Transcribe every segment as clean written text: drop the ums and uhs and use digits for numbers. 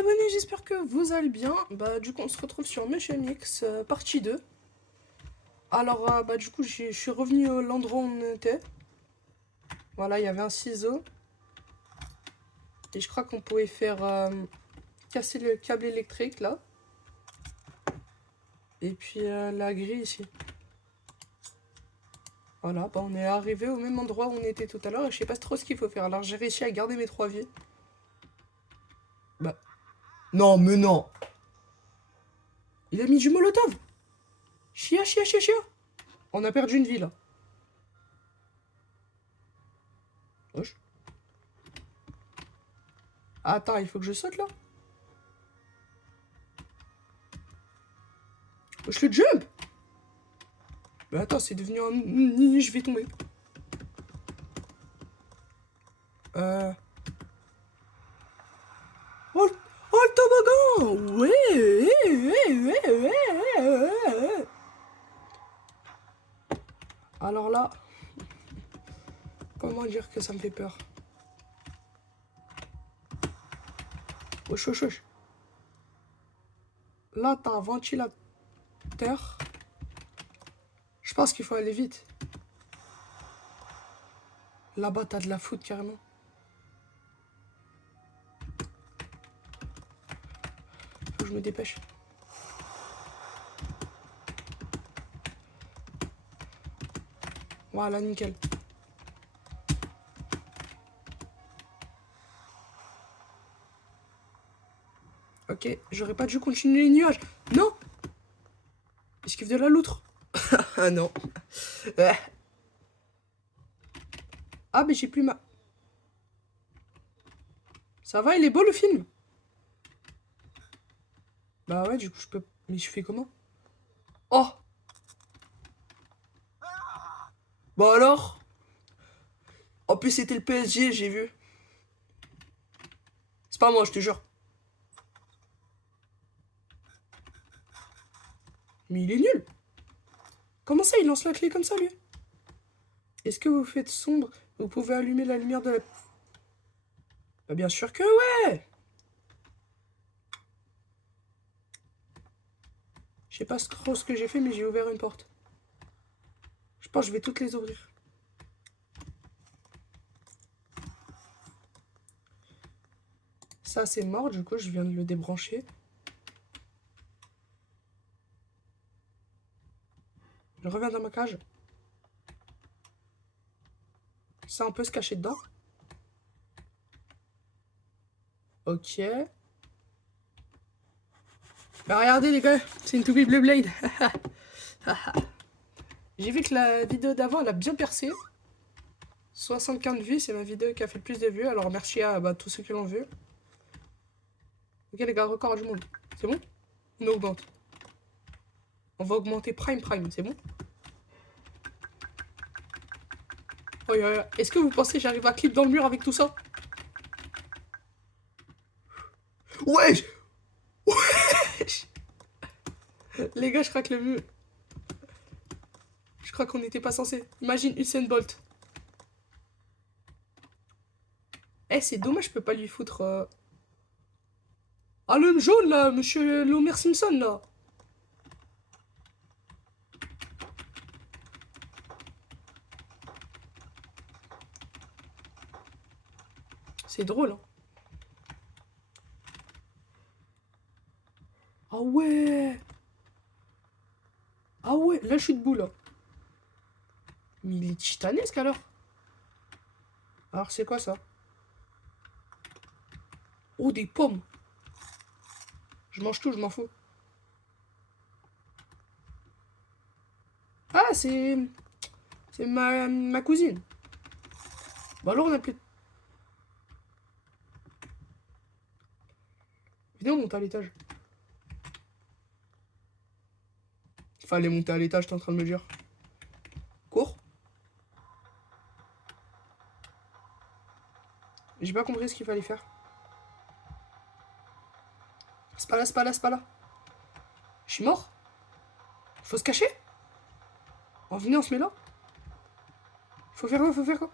abonnés, j'espère que vous allez bien. Du coup, on se retrouve sur Mecha Mix, partie 2. Alors, du coup, je suis revenu à l'endroit où on était. Voilà, il y avait un ciseau. Et je crois qu'on pouvait faire casser le câble électrique, là. Et puis, la grille ici. Voilà, on est arrivé au même endroit où on était tout à l'heure. Et je sais pas trop ce qu'il faut faire. Alors, j'ai réussi à garder mes 3 vies. Non, mais non. Il a mis du molotov. Chia, chia, chia, chia. On a perdu une vie, là. Wesh. Attends, il faut que je saute, là. Wesh, le jump. Mais attends, c'est devenu un... Je vais tomber. Oh, oh, le toboggan. Ouais. Alors là... Comment dire que ça me fait peur? Wesh, wesh, wesh. Là, t'as un ventilateur. Je pense qu'il faut aller vite. Là-bas, t'as de la foudre, carrément. Faut que je me dépêche. Voilà, nickel. Ok, j'aurais pas dû continuer les nuages. Non! Esquive de la loutre. Ah non. Ah, mais j'ai plus ma... Ça va, il est beau le film? Bah ouais, du coup, je peux... Mais je fais comment? Oh! Bah alors? En plus, c'était le PSG, j'ai vu. C'est pas moi, je te jure. Mais il est nul. Comment ça, il lance la clé comme ça, lui? Est-ce que vous faites sombre? Vous pouvez allumer la lumière de la... Bah bien sûr que ouais! Je sais pas trop ce que j'ai fait, mais j'ai ouvert une porte. Je pense que je vais toutes les ouvrir. Ça, c'est mort, du coup, je viens de le débrancher. Je reviens dans ma cage. Ça, on peut se cacher dedans. Ok. Bah regardez les gars, c'est une To Be Blue Blade. J'ai vu que la vidéo d'avant, elle a bien percé. 75 vues, c'est ma vidéo qui a fait le plus de vues. Alors merci à tous ceux qui l'ont vu. Ok les gars, record du monde. C'est bon? On augmente. On va augmenter Prime, c'est bon? Oh, est-ce que vous pensez que j'arrive à clip dans le mur avec tout ça? Wesh! Wesh! Les gars, je craque le mur. Je crois qu'on n'était pas censé. Imagine Usain Bolt. Eh, c'est dommage, je peux pas lui foutre... Ah, le jaune, là, monsieur Homer Simpson, là. C'est drôle, hein. Ah ouais! Ah ouais, là, je suis debout, là. Mais il est titanesque, alors. Alors, c'est quoi, ça? Oh, des pommes. Je mange tout, je m'en fous. Ah, c'est... C'est ma cousine. Bah alors, on a plus... Viens, on monte à l'étage. Il fallait monter à l'étage, t'es en train de me dire. Cours. J'ai pas compris ce qu'il fallait faire. C'est pas là, c'est pas là, c'est pas là. Je suis mort. Faut se cacher. Oh, venez, on se met là. Faut faire quoi, faut faire quoi?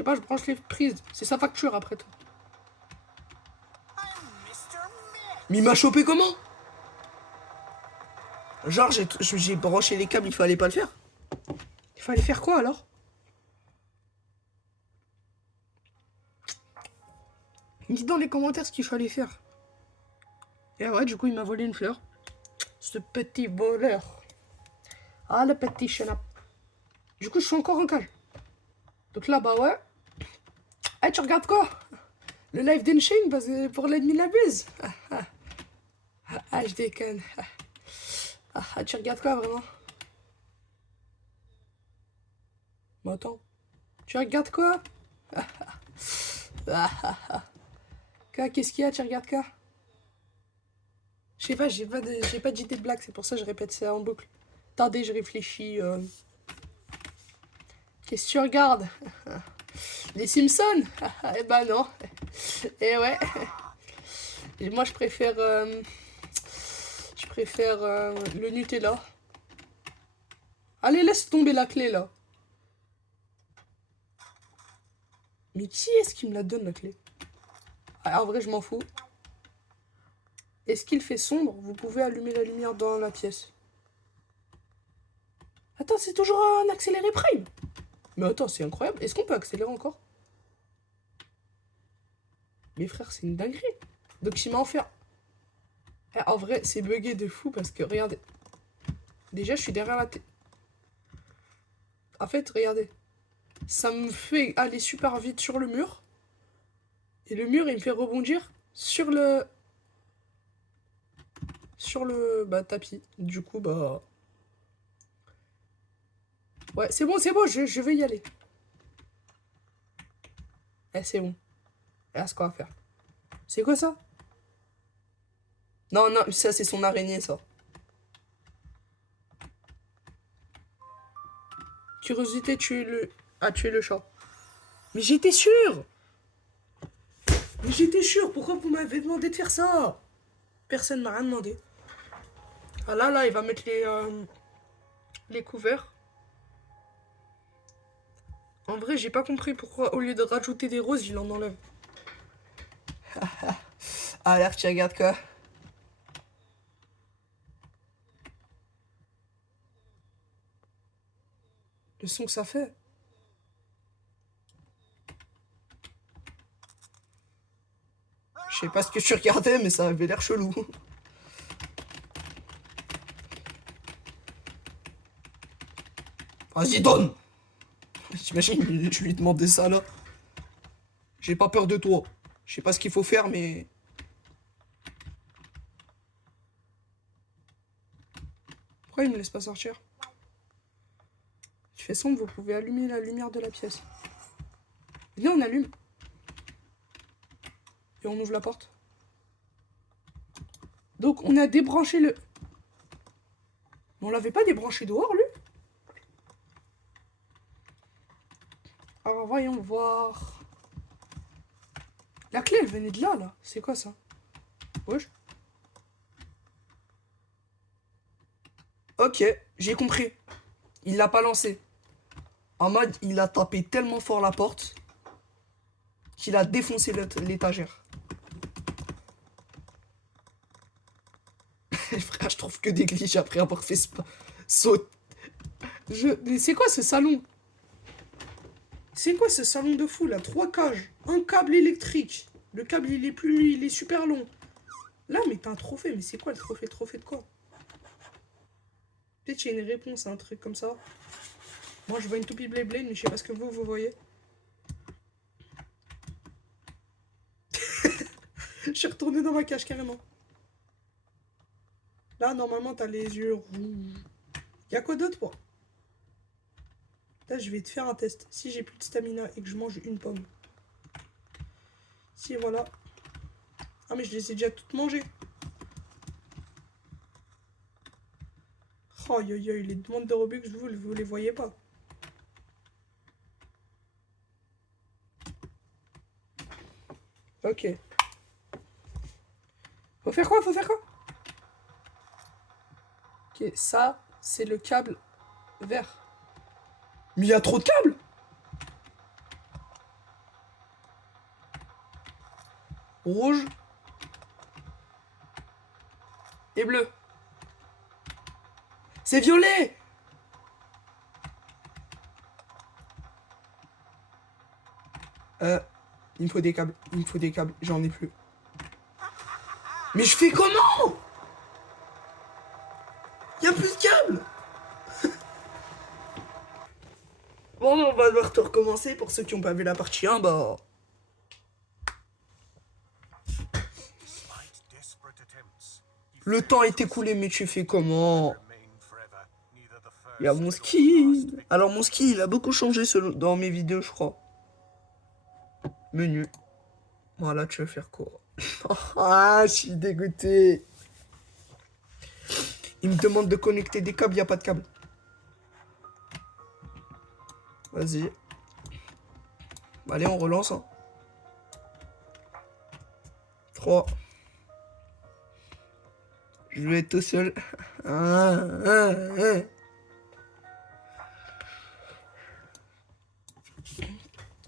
sais pas, je branche les prises. C'est sa facture après tout. Mais il m'a chopé comment? Genre, j'ai branché les câbles, il fallait pas le faire. Il fallait faire quoi alors? Dis dans les commentaires ce qu'il fallait faire. Et ouais, du coup, il m'a volé une fleur. Ce petit voleur. Ah, le petit chenap. Du coup, je suis encore en cage. Donc là, bah ouais. Hey, tu regardes quoi? Le live d'Enshin pour l'ennemi de la buse. Ah, je déconne. Ah, tu regardes quoi vraiment? Mais attends. Tu regardes quoi? Qu'est-ce qu'il y a? Tu regardes quoi? Je sais pas, j'ai pas d'idée de blague, c'est pour ça que je répète ça en boucle. Attendez, je réfléchis. Qu'est-ce que tu regardes? Les Simpsons? Eh ben non. Eh ouais. Et moi, je préfère le Nutella. Allez, laisse tomber la clé, là. Mais qui est-ce qui me la donne, la clé? Ah, en vrai, je m'en fous. Est-ce qu'il fait sombre? Vous pouvez allumer la lumière dans la pièce. Attends, c'est toujours un accéléré prime. Mais attends, c'est incroyable. Est-ce qu'on peut accélérer encore? Mais frère, c'est une dinguerie. Donc il m'a offert. En vrai, c'est bugué de fou parce que regardez. Déjà, je suis derrière la tête. En fait, regardez. Ça me fait aller super vite sur le mur. Et le mur, il me fait rebondir sur le... tapis. Du coup, bah... Ouais, c'est bon, je vais y aller. Eh, c'est bon. Là, ce qu'on va faire. C'est quoi ça? Non, non, ça, c'est son araignée, ça. Curiosité, tuer le chat. Mais j'étais sûr! Mais j'étais sûr! Pourquoi vous m'avez demandé de faire ça? Personne m'a rien demandé. Ah là, il va mettre les couverts. En vrai, j'ai pas compris pourquoi, au lieu de rajouter des roses, il en enlève. Ah, l'air, tu regardes quoi? Le son que ça fait. Je sais pas ce que tu regardais, mais ça avait l'air chelou. Vas-y, donne! T'imagines, je lui demandais ça là. J'ai pas peur de toi. Je sais pas ce qu'il faut faire, mais... Pourquoi il me laisse pas sortir? Tu fais sombre, vous pouvez allumer la lumière de la pièce. Viens, on allume. Et on ouvre la porte. Donc, on a débranché le... Mais on l'avait pas débranché dehors, lui? Alors, voyons voir... La clé, elle venait de là, là. C'est quoi, ça? Wesh. Ok, j'ai compris. Il l'a pas lancé. En mode, il a tapé tellement fort la porte qu'il a défoncé l'étagère. Frère, je trouve que des glitches après avoir fait saut. Mais c'est quoi ce salon? C'est quoi ce salon de fou là? 3 cages, un câble électrique. Le câble il est super long. Là, mais t'as un trophée. Mais c'est quoi le trophée? Trophée de quoi? Peut-être qu'il y a une réponse à un truc comme ça. Moi, je vois une toupie Blade, mais je sais pas ce que vous voyez. Je suis retourné dans ma cage carrément. Là, normalement, t'as les yeux rouges. Y'a quoi d'autre, moi? Là, je vais te faire un test. Si j'ai plus de stamina et que je mange une pomme. Si, voilà. Ah, mais je les ai déjà toutes mangées. Oh, yo, yo, les demandes de Robux, vous les voyez pas. Ok. Faut faire quoi? Faut faire quoi? Ok, ça, c'est le câble vert. Mais il y a trop de câbles! rouge et bleu. C'est violet. Il me faut des câbles. Il me faut des câbles. J'en ai plus. Mais je fais comment? Il y a plus de câbles. Bon, on va devoir tout recommencer. Pour ceux qui n'ont pas vu la partie 1, bah... Le temps est écoulé, mais tu fais comment? Il y a mon ski. Alors, mon ski, il a beaucoup changé dans mes vidéos, je crois. Menu. Voilà, tu veux faire quoi? Ah, je suis dégoûté. Il me demande de connecter des câbles, il n'y a pas de câble. Vas-y. Allez, on relance. Hein. 3. Je vais être tout seul.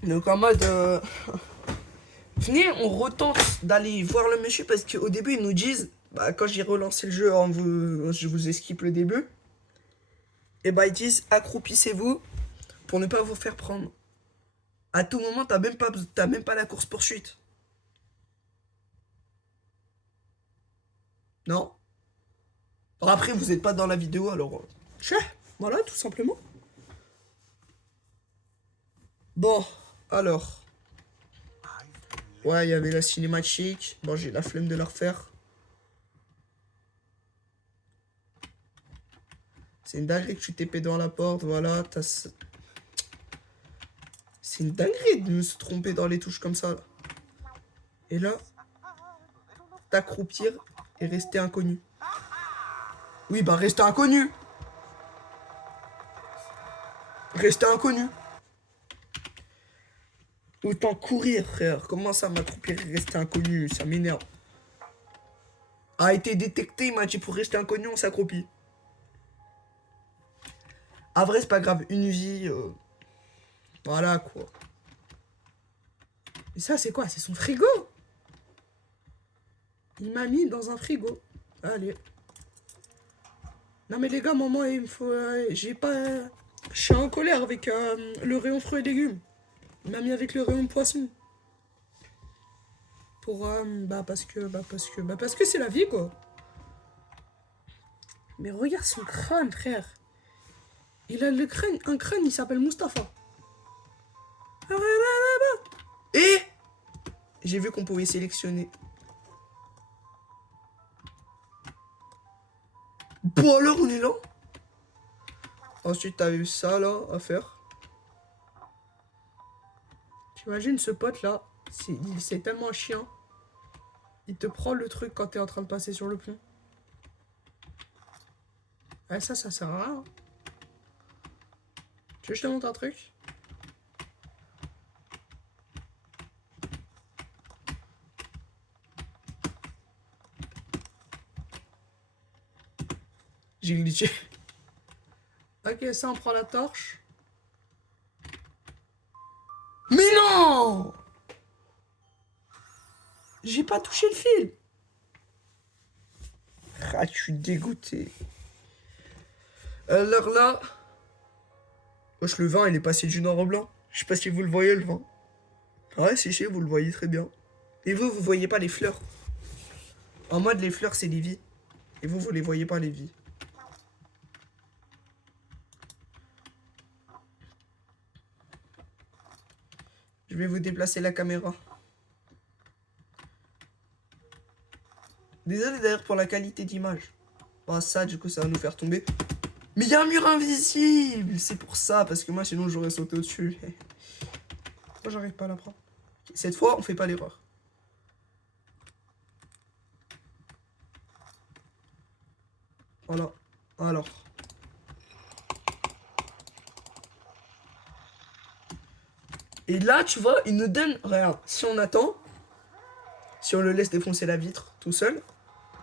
Donc en mode... Venez, on retente d'aller voir le monsieur parce qu'au début, ils nous disent... Bah, quand j'ai relancé le jeu, je vous esquipe le début. Et bah, ils disent, accroupissez-vous pour ne pas vous faire prendre. À tout moment, t'as même pas la course-poursuite. Non. Alors après, vous n'êtes pas dans la vidéo, alors... Voilà, tout simplement. Bon, alors... Ouais, il y avait la cinématique. Bon, j'ai la flemme de la refaire. C'est une dinguerie que tu t'épais dans la porte, voilà. C'est une dinguerie de se tromper dans les touches comme ça. Là. Et là, t'accroupir et rester inconnu. Oui, bah rester inconnu. Rester inconnu. Autant courir, frère. Comment ça m'accroupir et rester inconnu? Ça m'énerve. A été détecté, il m'a dit pour rester inconnu, on s'accroupit. Ah vrai, c'est pas grave. Une vie. Voilà, quoi. Et ça, c'est quoi? C'est son frigo? Il m'a mis dans un frigo. Allez. Non, mais les gars, maman, il me faut... j'ai pas... Je suis en colère avec le rayon fruits et légumes. Il m'a mis avec le rayon poisson. Pour... parce que c'est la vie, quoi. Mais regarde son crâne, frère. Il a le crâne... Un crâne, il s'appelle Mustapha. Et... J'ai vu qu'on pouvait sélectionner. Bon alors, on est là. Ensuite, t'as eu ça, là, à faire. T'imagines ce pote-là, c'est tellement un chien. Il te prend le truc quand t'es en train de passer sur le pont. Ah, ça sert à rien. Tu veux que je te montre un truc? J'ai glitché. Ok, ça, on prend la torche. Mais non! J'ai pas touché le fil. Ah, je suis dégoûté. Alors là... Wesh, le vin, il est passé du noir au blanc. Je sais pas si vous le voyez, le vin. Ouais, si, vous le voyez très bien. Et vous voyez pas les fleurs. En mode, les fleurs, c'est les vies. Et vous les voyez pas, les vies. Je vais vous déplacer la caméra. Désolé d'ailleurs pour la qualité d'image. Bon, ça, du coup, ça va nous faire tomber. Mais il y a un mur invisible. C'est pour ça, parce que moi, sinon, j'aurais sauté au-dessus. Pourquoi j'arrive pas à la prendre? Cette fois, on fait pas l'erreur. Voilà. Alors. Et là, tu vois, il nous donne... Regarde, si on attend, si on le laisse défoncer la vitre tout seul,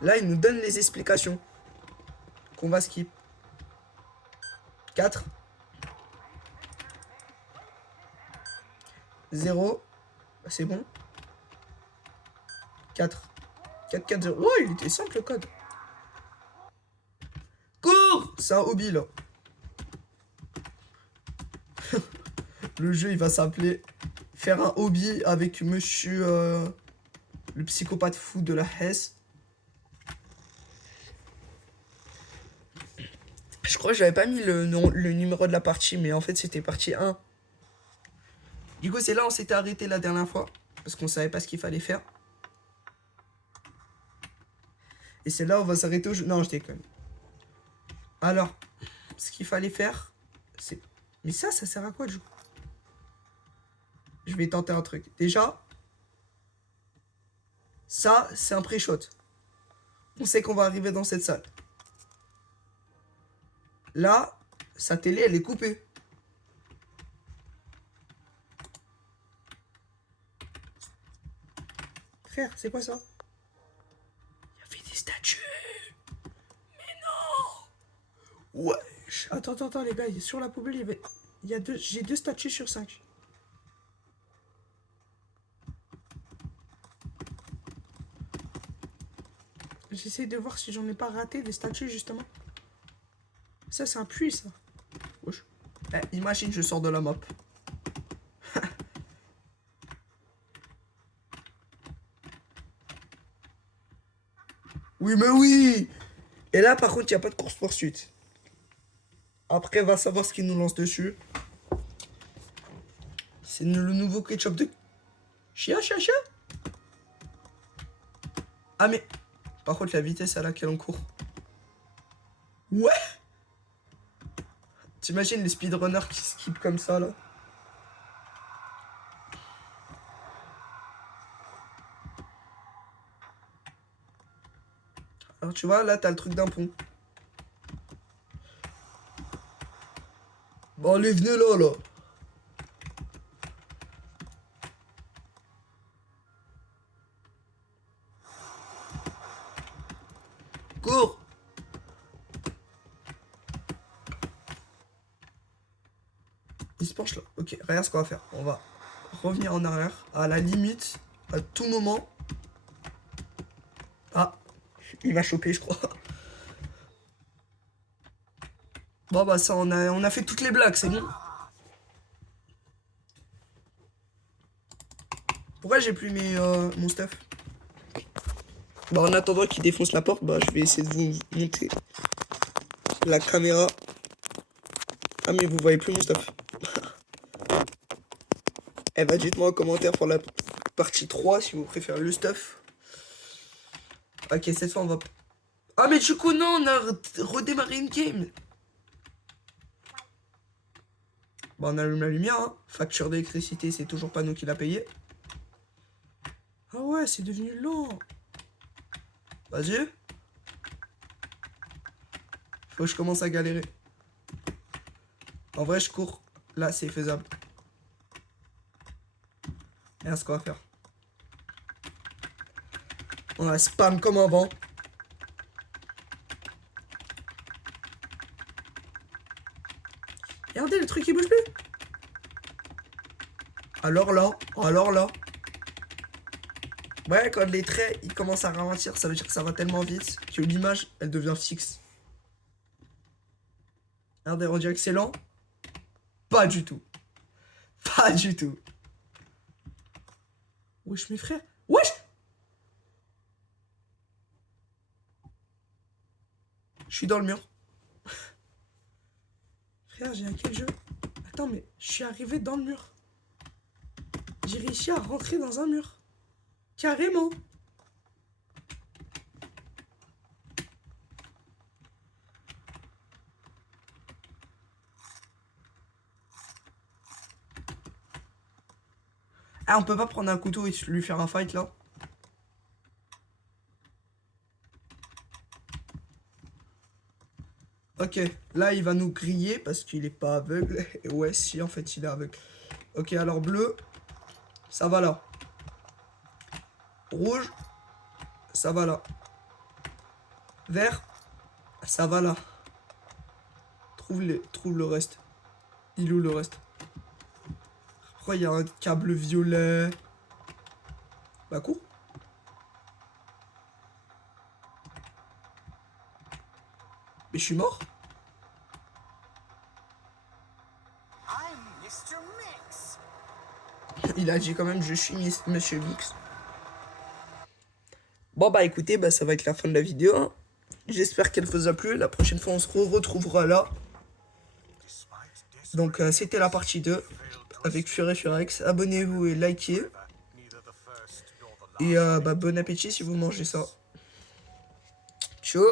là, il nous donne les explications. Qu'on va skip. 4. 0. C'est bon. 4. 4, 4, 0. Ouais, il était simple le code. Cours! C'est un hobby là. Le jeu il va s'appeler faire un hobby avec monsieur le psychopathe fou de la Hesse. Je crois que j'avais pas mis le numéro de la partie, mais en fait c'était partie 1. Du coup c'est là on s'était arrêté la dernière fois, parce qu'on savait pas ce qu'il fallait faire. Et c'est là où on va s'arrêter au jeu. Non, je déconne. Alors, ce qu'il fallait faire, c'est... Mais ça sert à quoi du coup? Je vais tenter un truc. Déjà, ça, c'est un pré-shot. On sait qu'on va arriver dans cette salle. Là, sa télé, elle est coupée. Frère, c'est quoi ça? Il y avait des statues. Mais non. Wesh. Attends, les gars. Sur la poubelle, il y a j'ai 2 statues sur 5. J'essaie de voir si j'en ai pas raté des statues, justement. Ça, c'est un puits, ça. Wesh. Eh, imagine, je sors de la map. Oui, mais oui. Et là, par contre, il n'y a pas de course-poursuite. Après, va savoir ce qu'il nous lance dessus. C'est le nouveau ketchup de... Chia. Ah, mais... Par contre, la vitesse à laquelle on court. Ouais. T'imagines les speedrunners qui skippent comme ça, là? Alors, tu vois, là, t'as le truc d'un pont. Bon, allez, venez là. Cours. Il se penche là. Ok, regarde ce qu'on va faire. On va revenir en arrière. À la limite, à tout moment. Ah, il va choper, je crois. Bon, bah ça, on a fait toutes les blagues, c'est bon. Pourquoi j'ai plus mon stuff? Bah, en attendant qu'il défonce la porte, bah, je vais essayer de vous monter la caméra. Ah, mais vous voyez plus mon stuff. Eh bah, dites-moi en commentaire pour la partie 3 si vous préférez le stuff. Ok, cette fois, on va... Ah, mais du coup, non, on a redémarré une game. Bah, on allume la lumière, hein. Facture d'électricité, c'est toujours pas nous qui l'a payé. Ah ouais, c'est devenu lent. Vas-y. Faut que je commence à galérer. En vrai, je cours. Là, c'est faisable. Regarde ce qu'on va faire. On va spam comme avant. Regardez, le truc, il bouge plus. Alors là. Ouais, quand les traits, ils commencent à ralentir, ça veut dire que ça va tellement vite que l'image, elle devient fixe. Regardez, on dirait que c'est lent. Pas du tout. Pas du tout. Wesh, mes frères. Wesh! Je suis dans le mur. Frère, j'ai hacké le jeu. Attends, mais je suis arrivé dans le mur. J'ai réussi à rentrer dans un mur. Carrément. Ah, on peut pas prendre un couteau et lui faire un fight là? Ok, là il va nous griller parce qu'il est pas aveugle. Et ouais, si en fait il est aveugle. Ok, alors bleu, ça va là. Rouge, ça va là. Vert, ça va là. Trouve le reste. Il est où le reste? Pourquoi il y a un câble violet? Bah cours. Mais je suis mort. Il a dit quand même je suis Monsieur Mix. Bon bah écoutez, bah ça va être la fin de la vidéo. Hein. J'espère qu'elle vous a plu. La prochaine fois on se retrouvera là. Donc c'était la partie 2 avec Furex. Abonnez-vous et likez. Et bah bon appétit si vous mangez ça. Ciao.